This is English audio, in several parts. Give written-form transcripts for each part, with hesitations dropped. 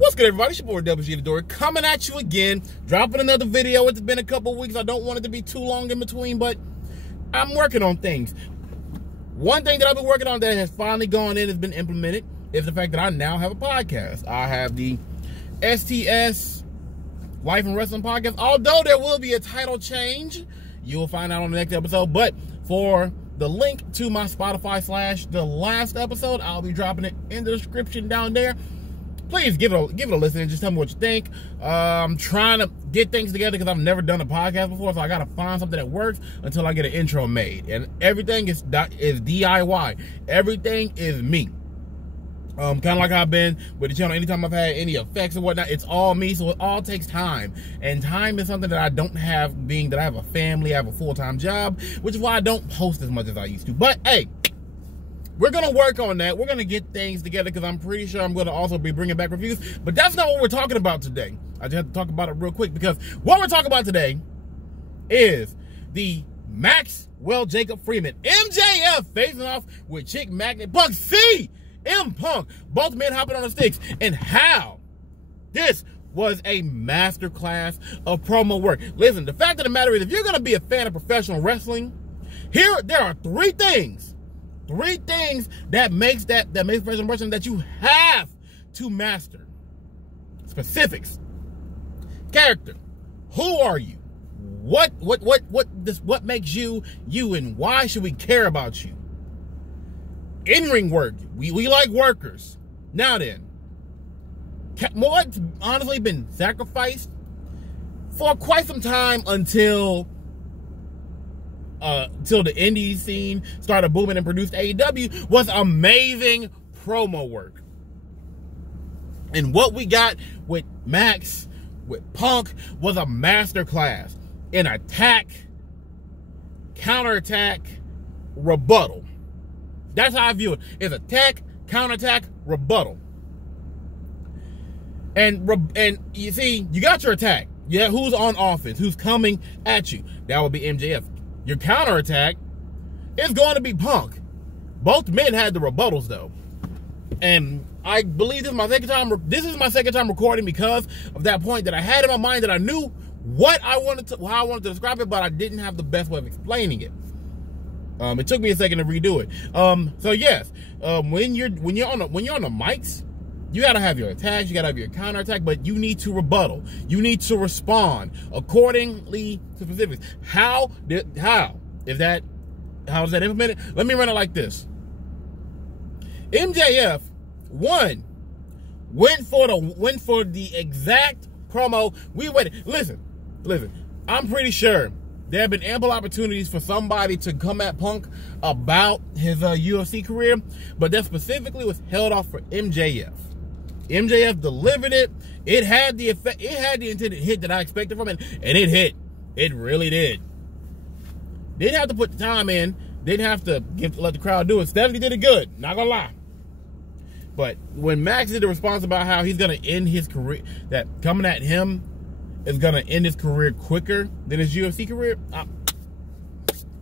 What's good, everybody? It's your boy WxG the Door coming at you again, dropping another video. It's been a couple weeks. I don't want it to be too long in between, but I'm working on things. One thing that I've been working on that has finally gone in, has been implemented, is the fact that I now have a podcast. I have the STS Life and Wrestling Podcast. Although there will be a title change, you'll find out on the next episode. But for the link to my Spotify / the last episode, I'll be dropping it in the description down there. Please give it a listen and just tell me what you think. I'm trying to get things together because I've never done a podcast before, so I got to find something that works until I get an intro made. And everything is DIY. Everything is me. Kind of like I've been with the channel. Anytime I've had any effects or whatnot, it's all me, so it all takes time. And time is something that I don't have, being that I have a family, I have a full-time job, which is why I don't post as much as I used to. But, hey, we're going to work on that. We're going to get things together because I'm pretty sure I'm going to also be bringing back reviews. But that's not what we're talking about today. I just have to talk about it real quick because what we're talking about today is the Maxwell Jacob Freeman MJF facing off with Chick Magnet Punk CM Punk. Both men hopping on the sticks. And how this was a masterclass of promo work. Listen, the fact of the matter is, if you're going to be a fan of professional wrestling, there are three things that makes professional wrestling that you have to master. Specifics. Character. Who are you? What makes you you, and why should we care about you? In-ring work. We like workers. Now then, what's honestly been sacrificed for quite some time until the indie scene started booming and produced AEW was amazing promo work. And what we got with Max, with Punk, was a masterclass in attack, counterattack, rebuttal. That's how I view it. It's attack, counterattack, rebuttal. And you see, you got your attack. Yeah, who's on offense? Who's coming at you? That would be MJF. Your counterattack is going to be Punk. Both men had the rebuttals though. And I believe this is my second time recording because of that point that I had in my mind, that I knew how I wanted to describe it, but I didn't have the best way of explaining it. It took me a second to redo it. So yes, when you're on the mics, you gotta have your attacks, you gotta have your counterattack, but you need to rebuttal. You need to respond accordingly to specifics. How is that implemented? Let me run it like this. MJF went for the exact promo we waited. Listen. I'm pretty sure there have been ample opportunities for somebody to come at Punk about his UFC career, but that specifically was held off for MJF. MJF delivered it. It had the effect. It had the intended hit that I expected from it, and it hit. It really did. Didn't have to put the time in. Didn't have to let the crowd do it. Stephanie did it good. Not gonna lie. But when Max did the response about how he's gonna end his career, that coming at him is gonna end his career quicker than his UFC career,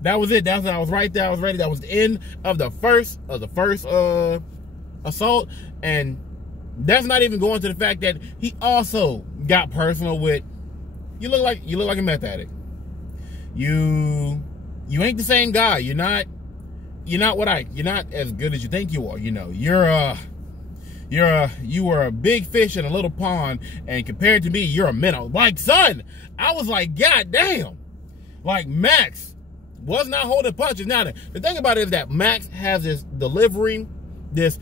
that was it. I was right there. I was ready. That was the end of the first assault, and that's not even going to the fact that he also got personal with, you look like a meth addict. You ain't the same guy. You're not as good as you think you are. You know, you were a big fish in a little pond, and compared to me, you're a minnow. Like, son, I was like, God damn. Like, Max was not holding punches. Now, the thing about it is that Max has this delivery, this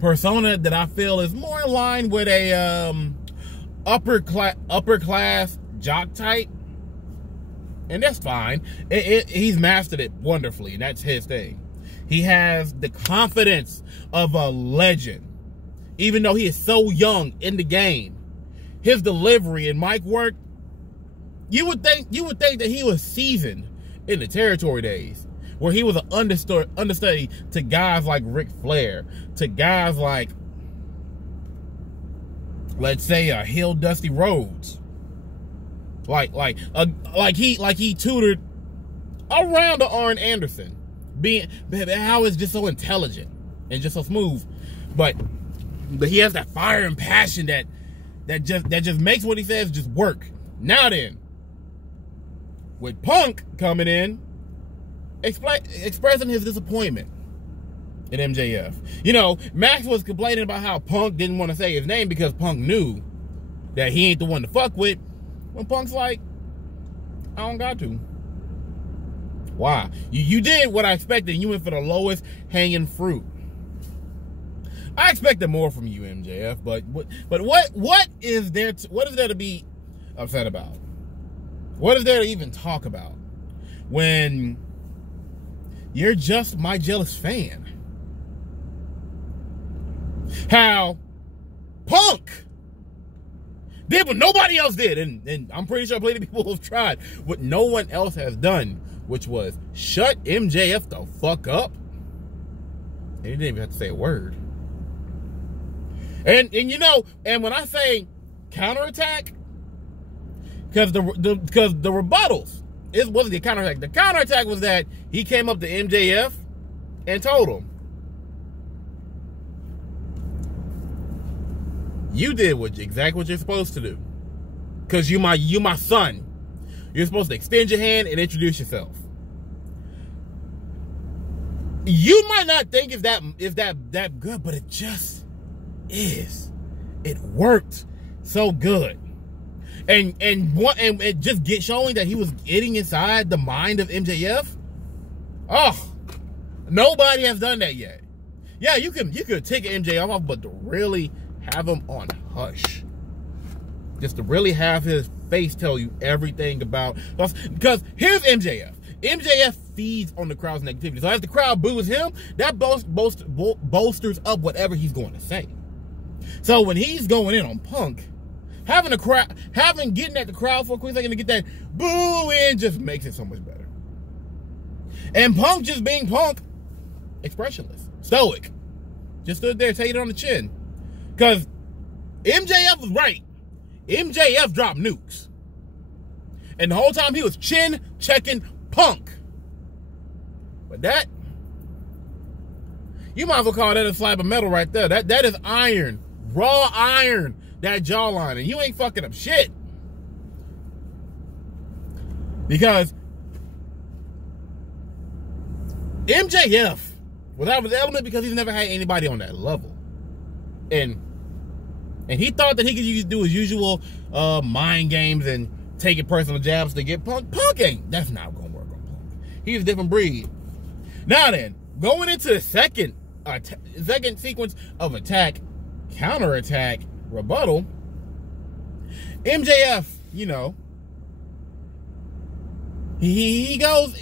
persona that I feel is more in line with a upper class jock type, and that's fine. He's mastered it wonderfully, and that's his thing. He has the confidence of a legend, even though he is so young in the game. His delivery and mic work, you would think that he was seasoned in the territory days, where he was an understudy to guys like Ric Flair, to guys like, let's say, Hill Dusty Rhodes. Like he tutored around the Arn Anderson, how it's just so intelligent and just so smooth. But But he has that fire and passion that just makes what he says just work. Now then, with Punk coming in, expressing his disappointment in MJF. You know, Max was complaining about how Punk didn't want to say his name because Punk knew that he ain't the one to fuck with. When Punk's like, I don't got to. Why? You did what I expected. You went for the lowest hanging fruit. I expected more from you, MJF, but what is there to be upset about? What is there to even talk about when you're just my jealous fan? How Punk did what nobody else did, and I'm pretty sure plenty of people have tried what no one else has done, which was shut MJF the fuck up. And he didn't even have to say a word. And you know, and when I say counterattack, because the rebuttals, it wasn't the counterattack. The counterattack was that he came up to MJF and told him, you did exactly what you're supposed to do. Because you my son. You're supposed to extend your hand and introduce yourself. You might not think it's that good, but it just is. It worked so good. And it just showing that he was getting inside the mind of MJF. Oh, nobody has done that yet. Yeah, you could take MJF off, but to really have him on hush, just to really have his face tell you everything about, because here's MJF. MJF feeds on the crowd's negativity. So as the crowd boos him, that bolsters up whatever he's going to say. So when he's going in on Punk, getting at the crowd for a quick second to get that boo in just makes it so much better. And Punk just being Punk, expressionless, stoic, just stood there taking it on the chin. Because MJF was right. MJF dropped nukes. And the whole time he was chin checking Punk. But that, you might as well call that a slab of metal right there. That is iron. Raw iron. That jawline. And you ain't fucking up shit. Because MJF was out of his element because he's never had anybody on that level. And he thought that he could do his usual mind games and taking personal jabs to get Punk. Punk ain't. That's not going to work on Punk. He's a different breed. Now then, going into the second sequence of attack, counterattack, rebuttal, MJF, you know, he goes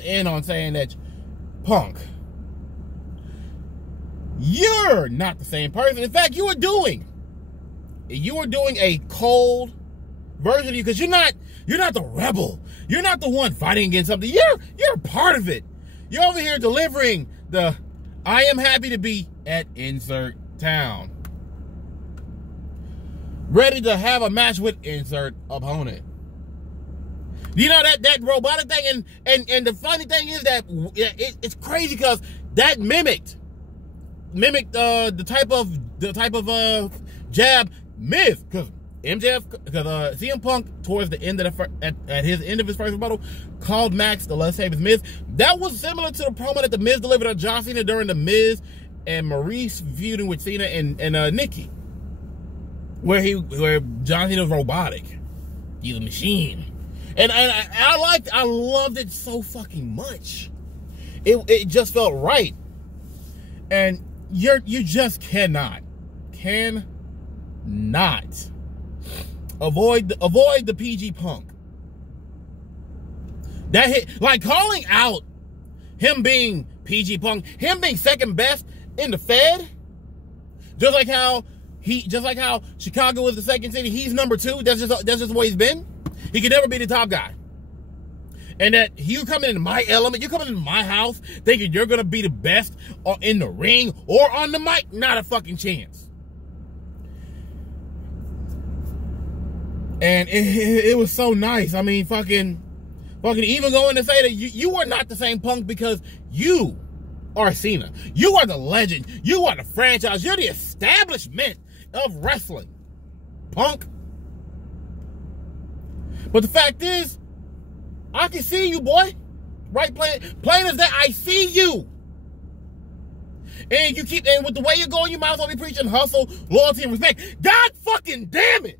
in on saying that Punk, you're not the same person. In fact, you were doing a cold version of you, because you're not the rebel. You're not the one fighting against something. You're a part of it. You're over here delivering the I am happy to be at insert town. Ready to have a match with insert opponent. You know that robotic thing, and the funny thing is that it's crazy because that mimicked the type of jab Miz, because CM Punk towards the end of at his end of his first rebuttal called Max the Let's Save His Miz. That was similar to the promo that the Miz delivered on John Cena during the Miz and Maurice feuding with Cena and Nikki, where John Cena was robotic. He's a machine. And I loved it so fucking much. It just felt right. And you just cannot avoid the PG Punk. That hit, like calling out him being PG Punk, him being second best in the Fed, just like how Chicago is the second city, he's number 2. That's just the way he's been. He could never be the top guy. And that you coming into my element, you coming into my house thinking you're gonna be the best in the ring or on the mic, not a fucking chance. And it was so nice. I mean, fucking even going to say that you are not the same Punk because you are Cena. You are the legend. You are the franchise. You're the establishment of wrestling, Punk. But the fact is, I can see you, boy. Right? Plain as that, I see you. And you keep, and with the way you're going, you might as well be preaching hustle, loyalty, and respect. God fucking damn it.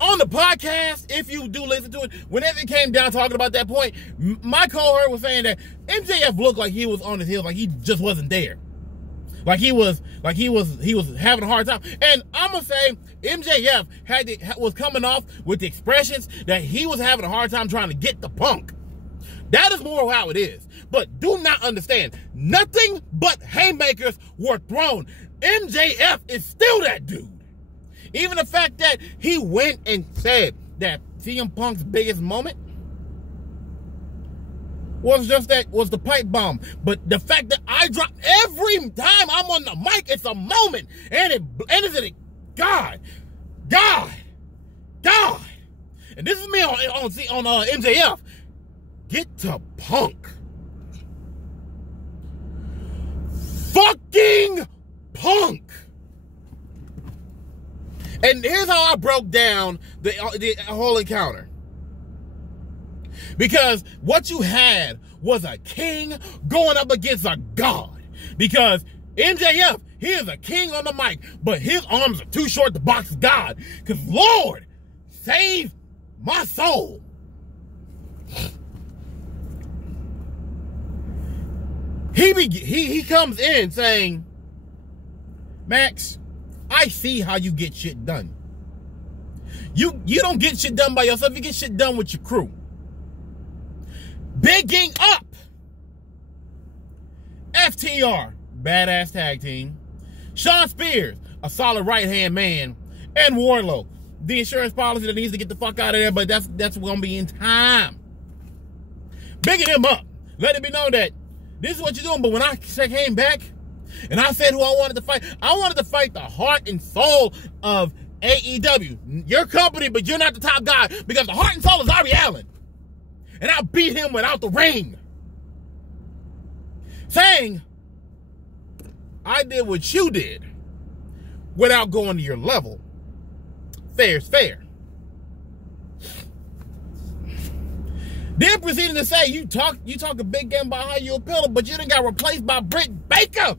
On the podcast, if you do listen to it, whenever it came down talking about that point, my cohort was saying that MJF looked like he was on his heels, like he just wasn't there. Like he was having a hard time. And I'm gonna say MJF was coming off with the expressions that he was having a hard time trying to get the Punk. That is more how it is. But do not understand, nothing but haymakers were thrown. MJF is still that dude. Even the fact that he went and said that CM Punk's biggest moment was the pipe bomb. But the fact that I drop every time I'm on the mic, it's a moment. And God. And this is me on MJF. Get to Punk. Fucking Punk. And here's how I broke down the whole encounter. Because what you had was a king going up against a god. Because MJF, he is a king on the mic, but his arms are too short to box God. Because Lord, save my soul. He comes in saying, Max, I see how you get shit done. You don't get shit done by yourself. You get shit done with your crew. Bigging up FTR, badass tag team. Sean Spears, a solid right-hand man. And Wardlow, the insurance policy that needs to get the fuck out of there, but that's going to be in time. Bigging him up. Let it be known that this is what you're doing. But when I came back, and I said who I wanted to fight the heart and soul of AEW. Your company, but you're not the top guy, because the heart and soul is Darby Allin. And I beat him without the ring. Saying, I did what you did without going to your level. Fair's fair. Then proceeding to say, you talk a big game about how you're a pillar, but you done got replaced by Britt Baker.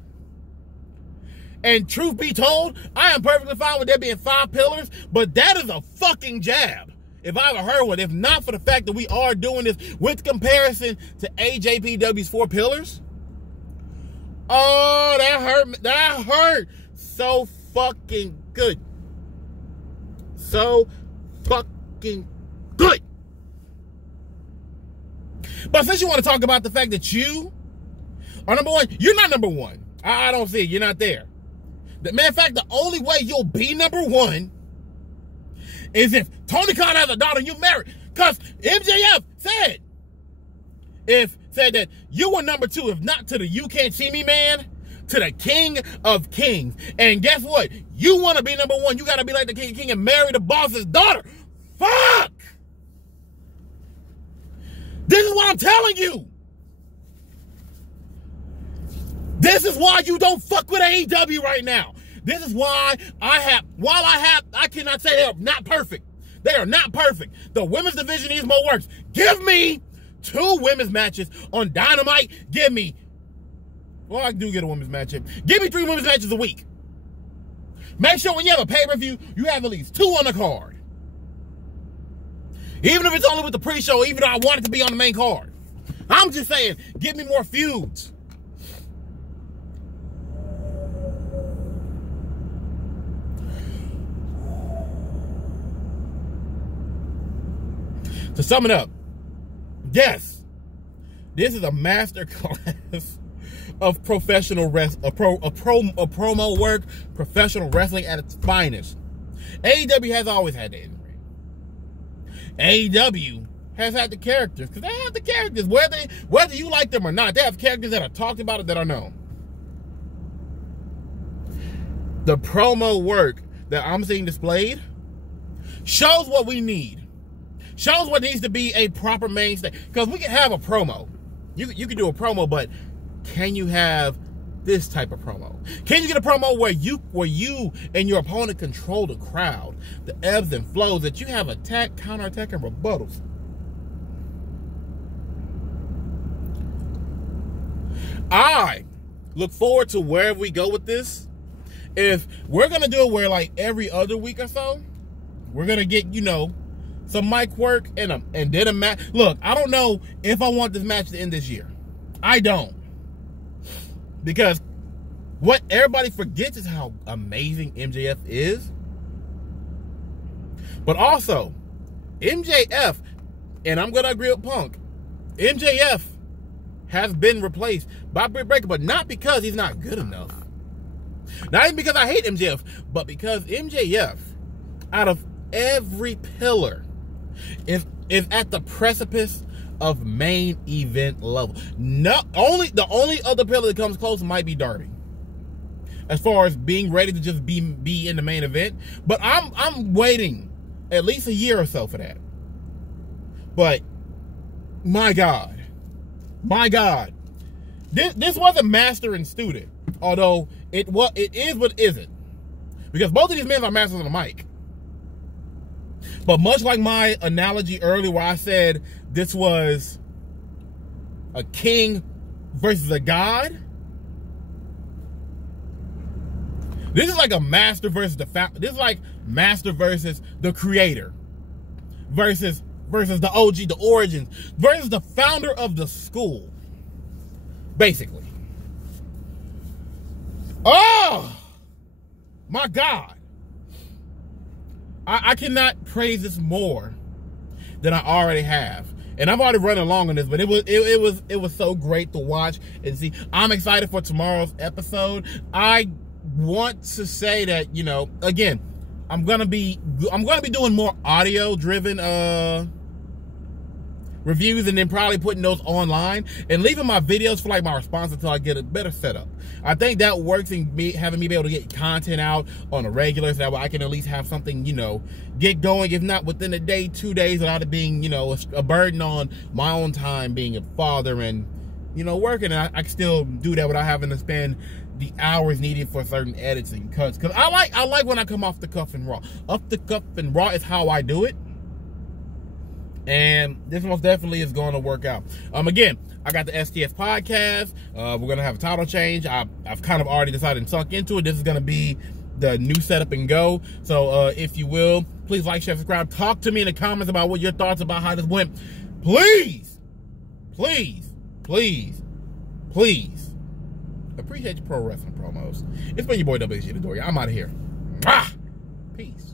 And truth be told, I am perfectly fine with there being 5 pillars, but that is a fucking jab, if I ever heard one. If not for the fact that we are doing this with comparison to AJPW's 4 pillars. Oh, that hurt so fucking good. So fucking good. But since you want to talk about the fact that you are number one, you're not number one. I don't see it. You're not there. The matter of fact, the only way you'll be number one is if Tony Khan has a daughter and you marry. Because MJF said that you were number 2, if not to the you can't see me man, to the king of kings. And guess what? You want to be number 1. You got to be like the king of king and marry the boss's daughter. Fuck! This is what I'm telling you. This is why you don't fuck with AEW right now. This is why I cannot say they're not perfect. They are not perfect. The women's division needs more work. Give me 2 women's matches on Dynamite. Give me, well, I do get a women's match. Give me 3 women's matches a week. Make sure when you have a pay-per-view, you have at least 2 on the card. Even if it's only with the pre-show, even though I want it to be on the main card. I'm just saying, give me more feuds. To sum it up, yes, this is a master class of professional promo work, professional wrestling at its finest. AEW has always had the in-ring. AEW has had the characters, because they have the characters, whether you like them or not. They have characters that are talked about, that are known. The promo work that I'm seeing displayed shows what we need. Shows what needs to be a proper mainstay. Because we can have a promo. You can do a promo, but can you have this type of promo? Can you get a promo where you and your opponent control the crowd, the ebbs and flows, that you have attack, counterattack, and rebuttals? I look forward to wherever we go with this. If we're gonna do it where like every other week or so, we're gonna get, you know, some mic work and then a match. Look, I don't know if I want this match to end this year. I don't. Because what everybody forgets is how amazing MJF is. But also, MJF, and I'm going to agree with Punk, MJF has been replaced by Britt Baker, but not because he's not good enough. Not even because I hate MJF, but because MJF, out of every pillar, is at the precipice of main event level. The only other pillar that comes close might be Darby, as far as being ready to just be in the main event. But I'm waiting at least a year or so for that. But my God, this wasn't master and student, although it is but isn't, because both of these men are masters on the mic. But much like my analogy earlier where I said this was a king versus a god, this is like a master versus this is like master versus the creator versus the OG, the origins, versus the founder of the school, basically. Oh my God. I cannot praise this more than I already have. And I've already run along on this, but it was so great to watch and see. I'm excited for tomorrow's episode. I want to say that, you know, again, I'm gonna be doing more audio driven reviews, and then probably putting those online and leaving my videos for like my response until I get a better setup. I think that works in having me be able to get content out on a regular, so that way I can at least have something, you know, get going, if not within a day, 2 days, without it being, you know, a burden on my own time being a father and, you know, working. And I can still do that without having to spend the hours needed for certain edits and cuts. Because I like when I come off the cuff and raw. Off the cuff and raw is how I do it. And this most definitely is going to work out. Again, I got the STS podcast. We're going to have a title change. I've kind of already decided and sunk into it. This is going to be the new setup and go. So if you will, please like, share, subscribe. Talk to me in the comments about what your thoughts about how this went. Please, please, please, please. Appreciate your pro wrestling promos. It's been your boy WxG the Door. I'm out of here. Peace.